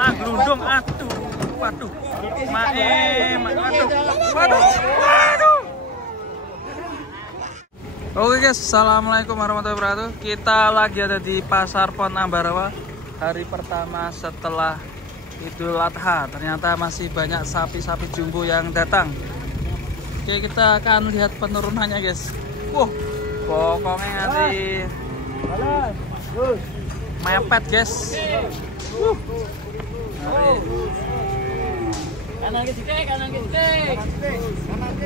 Lah gelundung, aduh. Waduh. Waduh. Oke guys, assalamualaikum warahmatullahi wabarakatuh. Kita lagi ada di Pasar Pon Ambarawa. Hari pertama setelah Idul Adha. Ternyata masih banyak sapi-sapi jumbo yang datang. Oke, kita akan lihat penurunannya guys. Pokoknya nanti mepet guys. Kanan ke.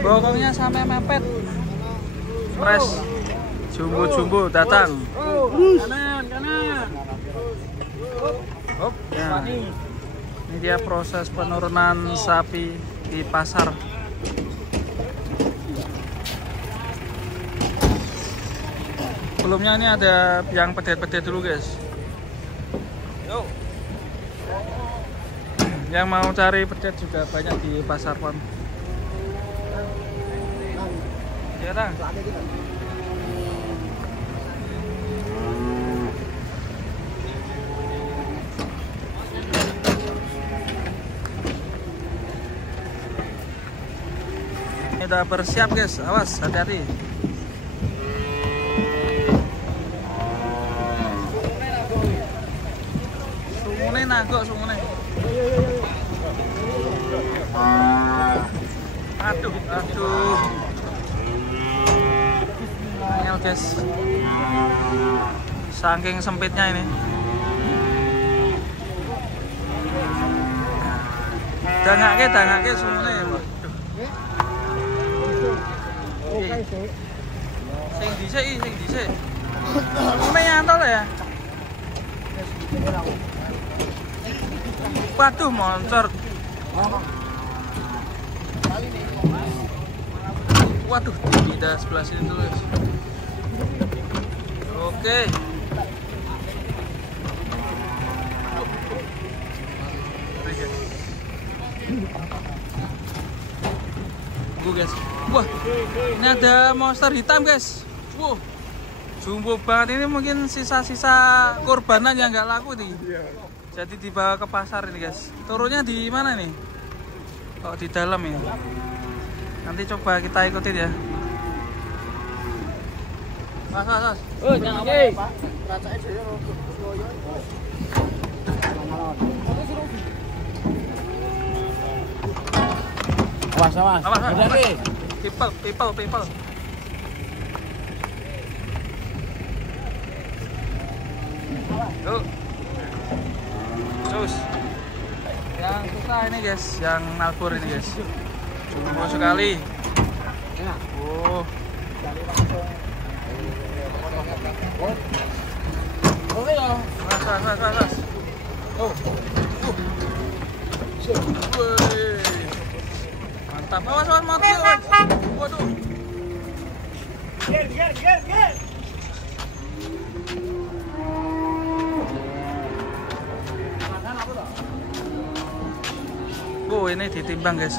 Pokoknya sampai mepet. Pres jumbo-jumbo datang. Kanan. Hop, ya. Ini dia proses penurunan sapi di pasar. Sebelumnya ini ada yang pedet-pedet dulu guys. Yang mau cari pedet juga banyak di Pasar Pon. Ya dah. Ini udah bersiap guys, awas hati-hati. Sungune nagok sungune. Aduh. Angel guys. Saking sempitnya ini. Dangake sungune. Sing dhisik. Sungune nyantol ya. Waduh, moncor. Waduh, tidak sebelah sini dulu guys. Oke. Guys. Wah, ini ada monster hitam guys. Wow, jumbo banget ini, mungkin sisa-sisa korbanan yang nggak laku nih. Jadi dibawa ke pasar ini guys. Turunnya di mana nih? Oh, di dalam ya. Nanti coba kita ikutin ya. Mas. Oh, jangan lagi. Awas. People. Yuk. Terus yang susah ini guys, yang nalbur ini guys. Jumbo sekali. Oh. Mas. Mantap. Awas mati. Waduh. Ger. Oh, ini ditimbang guys.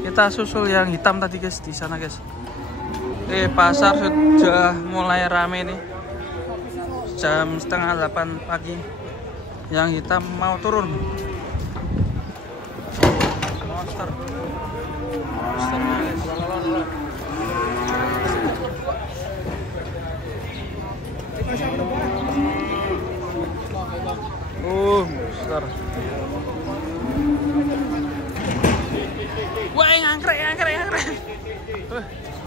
Kita susul yang hitam tadi guys di sana guys. Pasar sudah mulai rame nih. Jam 7:30 pagi. Yang hitam mau turun. Monster guys. Monster. Wah, ngangkrek.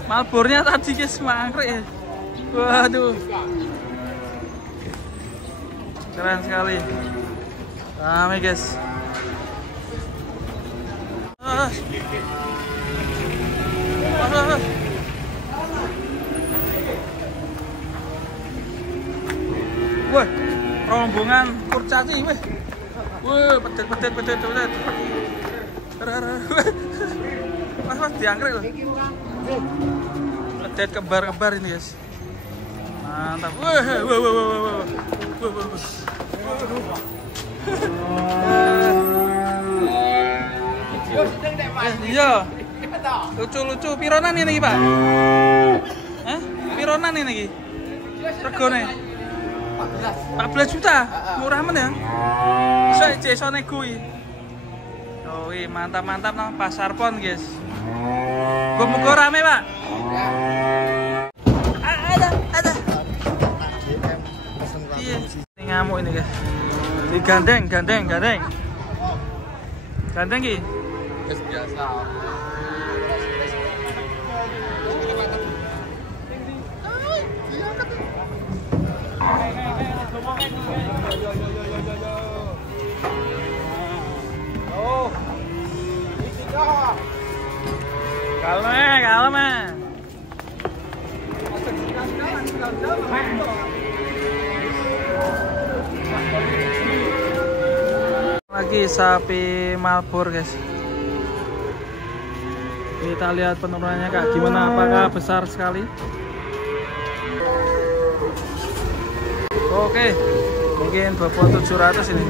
Malbornya tadi guys, ngangkrek ya. Waduh. Keren sekali. Rame guys. Wah, rombongan kurcaci weh. Wah, pedet. Mas diangkrek loh. Pedet kebar ini guys. Mantap. Wah. Iya. Lucu. Pironan ini Pak? Pironan ini? Regone 14 juta. Murah men ya? desane kuwi. Oh, mantap-mantap nang pasar pon, guys. Muga-muga rame, Pak. Ada. Iya. Ini ngamuk ini, guys. Digandeng. Gandeng ki. Wis biasa. Oh. Kalem. Lagi sapi Malbor, guys. Kita lihat penurunannya Kak gimana, apakah besar sekali? Oke, mungkin bobot 700 ini.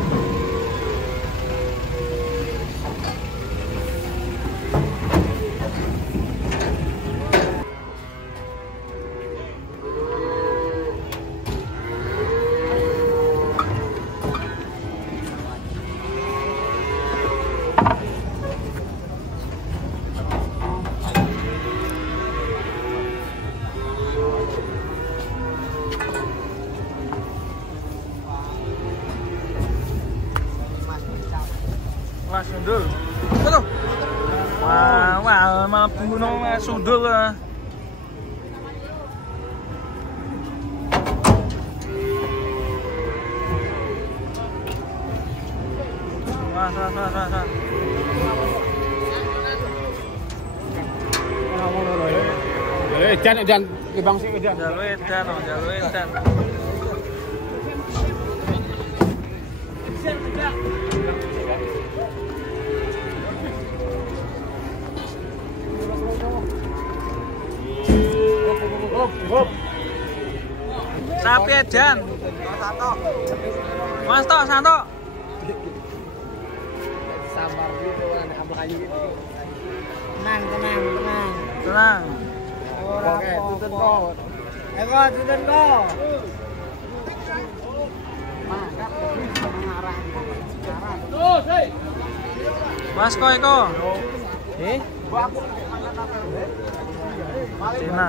Mas sundul. Betul. Wah, malah gunung sundul lah. Wah. Edan ke bang sing edan. Jalur edan. Sapi edan. Mas tok santok. Samar gitu anak amlak ayu gitu. Tenang. Oke, tutun kok. Tutun kok. Mangkap mengarah. Terus, hei. Mas kok eko. Mbak Cina.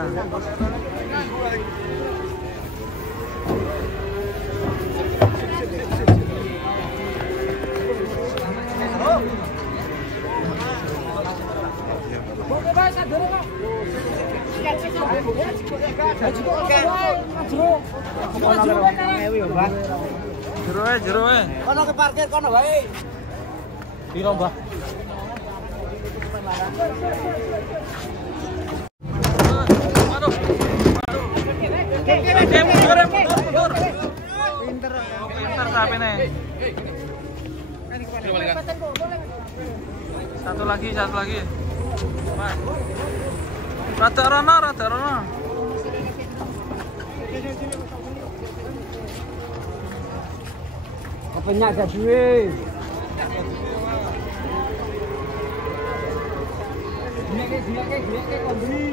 Jero. Kono ke parkir kono wae. Piro, Mbah? Aduh. Mundur. Pinter sapi nih. Satu lagi. Mas. Rada rono. Kepenyak gak duwe. Gini kondi.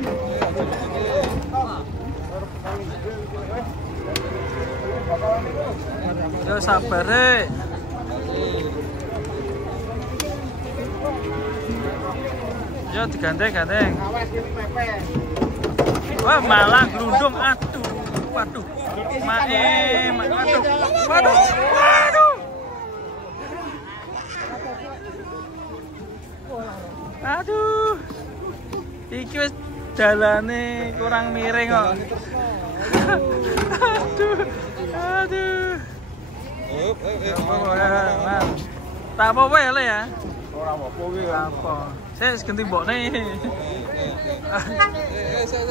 Yo sabar rek. Yo digandeng. Wah, malah glundung. Waduh. Aduh. Iki wis dalane kurang miring kok. Aduh. Tak apa-apa ya, Le ya. Ora apa-apa kuwi. Apa? Saya ganti mbokne.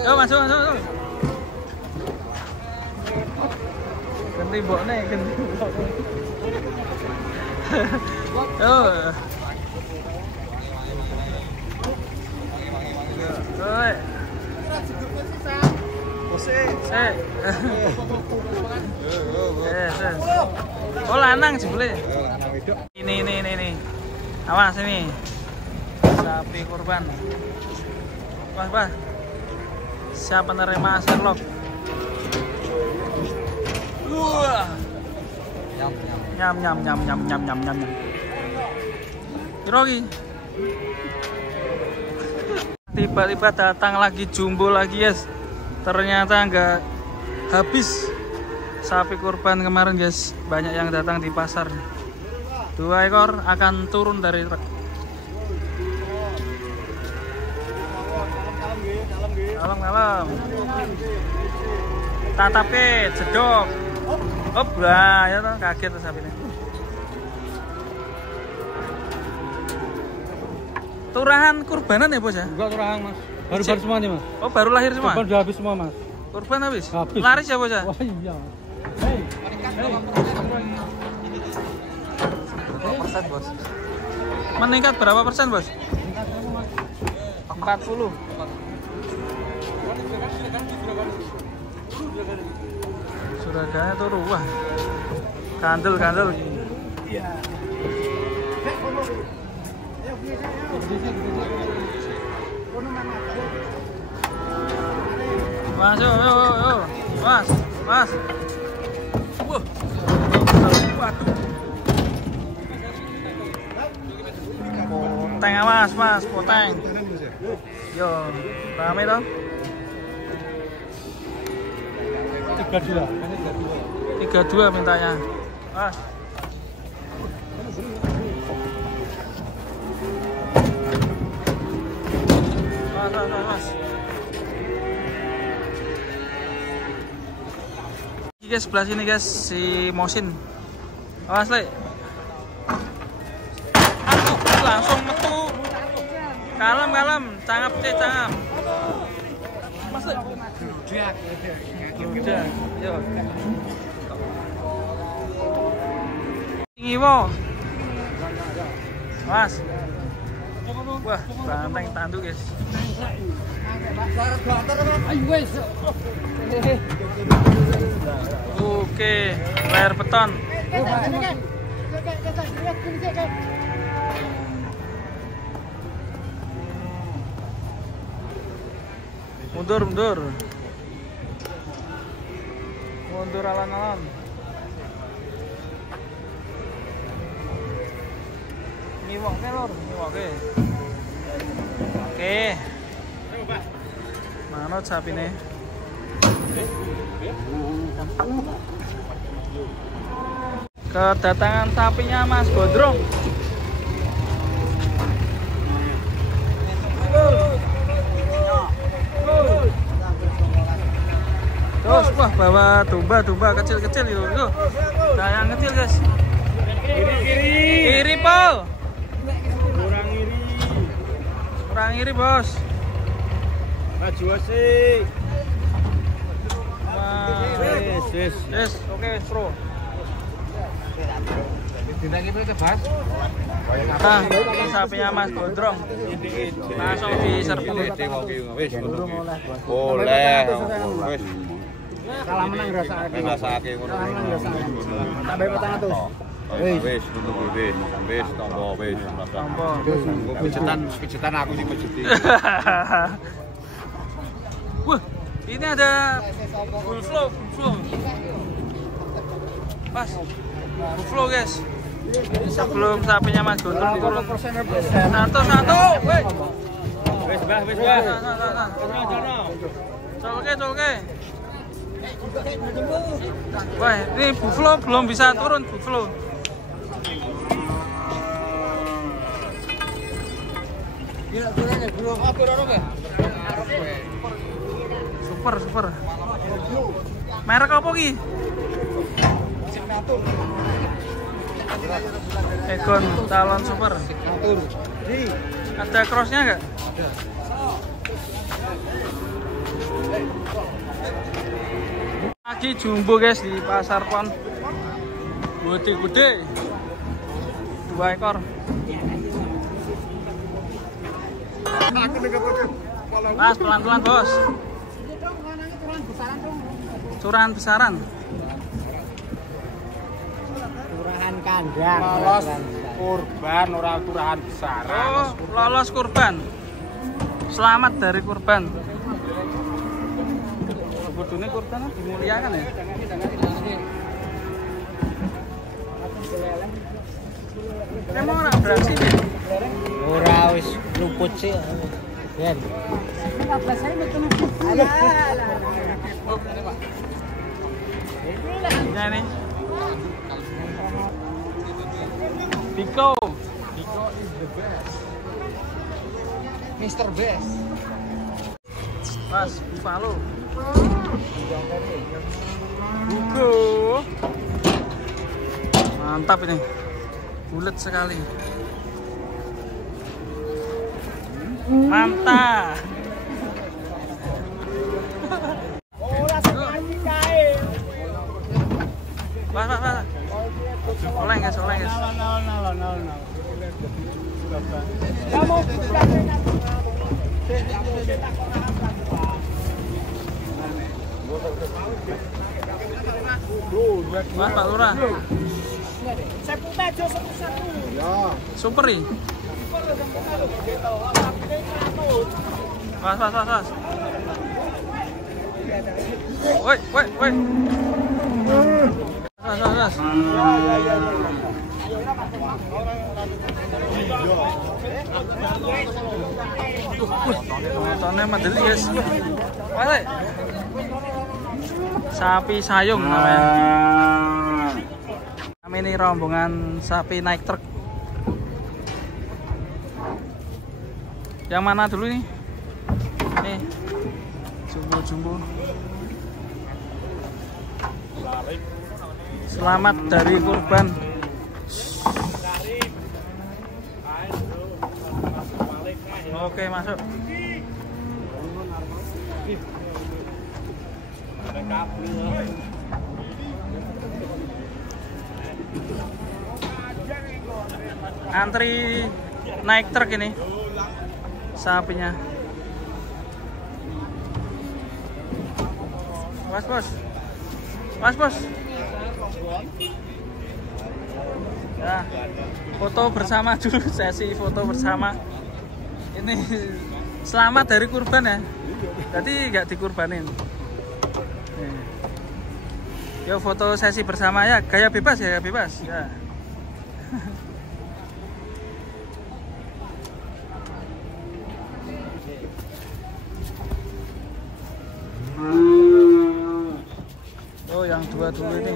Yo masuk. Ganti mbokne. Yo. Oi. Oh, lanang jebule. Ini. Awas ini. Sapi kurban. Wah. Siapa penerima Sherlock? Wah. Nyam. Rogi. Tiba-tiba datang lagi jumbo lagi guys. Ternyata nggak habis sapi kurban kemarin guys. Banyak yang datang di pasar. 2 ekor akan turun dari truk. Kalem. Tatape, jedok. Hop, wah, ya toh kaget tuh sapinya. Turahan kurbanan ya bos ya? Enggak turahan mas. Baru semua nih mas. Oh baru lahir semua? Kurban udah habis semua mas. Kurban habis? Habis. Laris ya bos ya? Wah iya mas. Persen bos. Meningkat berapa persen bos? 40. Suraganya tuh wah. Kandel. Iya. Mas, yo. Mas. Wah. Waduh. Poteng mas, poteng. Yo, rame toh? 32 mintanya. Mas. Mas. Ini guys sebelah sini guys si Mosin. Awas le. Aduh, langsung metu. Kalem, cangap. Mas le. Udah. Yo. Ngiwo. Mas. Wah, banteng tanduk guys. Oke, layar beton. Mundur alan-alan. Ngiwoke lor, ngiwoke. Oke. Manut sapine. Kedatangan sapinya Mas Gondrong. Terus wah bawa domba kecil-kecil itu. Nah yang kecil guys. Kiri Pol. Kurang iri bos. Maju sih. Yes, oke, bro. Nah, ini sapinya Mas Gondrong. Langsung diserbu. Boleh. Kalah menang rasake ngono. Tambah petang atus. Wis, tombo. Pijetan aku sing pijeti. Wah, ini ada full flow. Pas. Full flow, guys. Sebelum sapinya Mas Gondrong turun. Satu. Wis, Bah. Colke. Wah, ini buffalo belum bisa turun, buffalo. Super. Merek apa ki? Egon Talon Super. Ada crossnya nggak? Lagi jumbo guys di pasar pon. Gede. 2 ekor. Mas pelan-pelan bos. Curahan besaran. Turahan kandang. Lolos kurban orang turahan besaran. Oh, lolos kurban. Selamat dari kurban. Sebetulnya kurban dimuliakan ya. Emang orang beraksi nih. Ora wis luput sih. Ben. Oh, ini Pak. Ini nih. Biko. Biko is the best. Mr. Best. Mas, buffalo. Buko. Mantap ini. Bulat sekali. Mantap. Mas. Oleng guys. Mas, Pak Lurah. Superi. Mas. Woi. Mas. Nontonnya madeli guys. Balik. Sapi sayung namanya. Kami ini rombongan sapi naik truk. Yang mana dulu nih? Nih, jumbo. Selamat dari kurban. Oke, masuk. Antri naik truk ini sapinya. Was bos. Ya, foto bersama dulu, sesi foto bersama. Ini selamat dari kurban ya. Jadi nggak dikurbanin. Yuk foto sesi bersama ya, gaya bebas ya. Oh, yang dua dulu ini.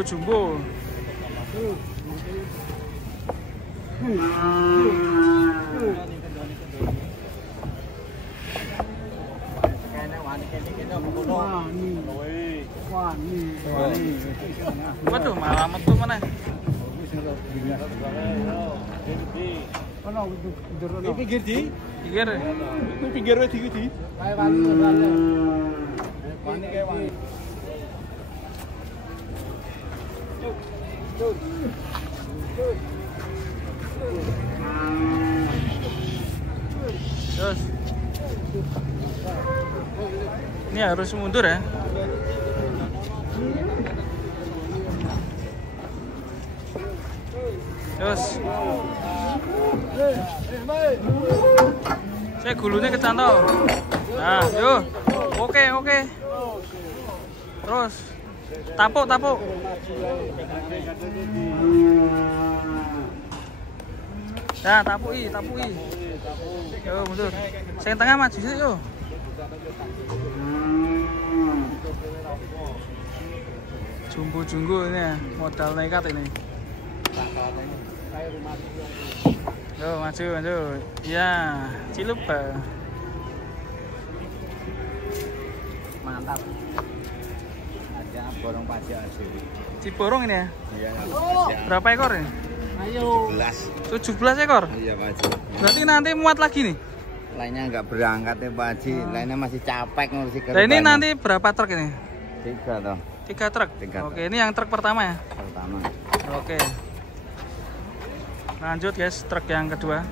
Jumbo. Waduh, malah metu mana? Pinggir di? Pinggir wis iki. Terus. Ini harus mundur ya. Terus. Saya gulunya kecantol. Nah, yuk. Oke. Terus. Tapuk. Nah, tapui. Yuk, mundur. Saya tengah maju sih, yuk. Jumbo ini ya, modal nekat ini. Yo, maju. Ya, cilupa. Mantap. Ada borong pajak asli. Ciborong ini ya? Iya. Berapa ekor ini? Ayo. 17 ekor? Iya, Pak Haji. Berarti nanti muat lagi nih? Lainnya nggak berangkat ya, Pak Haji. Lainnya masih capek ngurusi kerjaan. Nah, ini nanti berapa truk ini? 3 toh. 3 truk? 3 Oke, ini yang truk pertama ya? Pertama. Oke. Lanjut guys, truk yang kedua.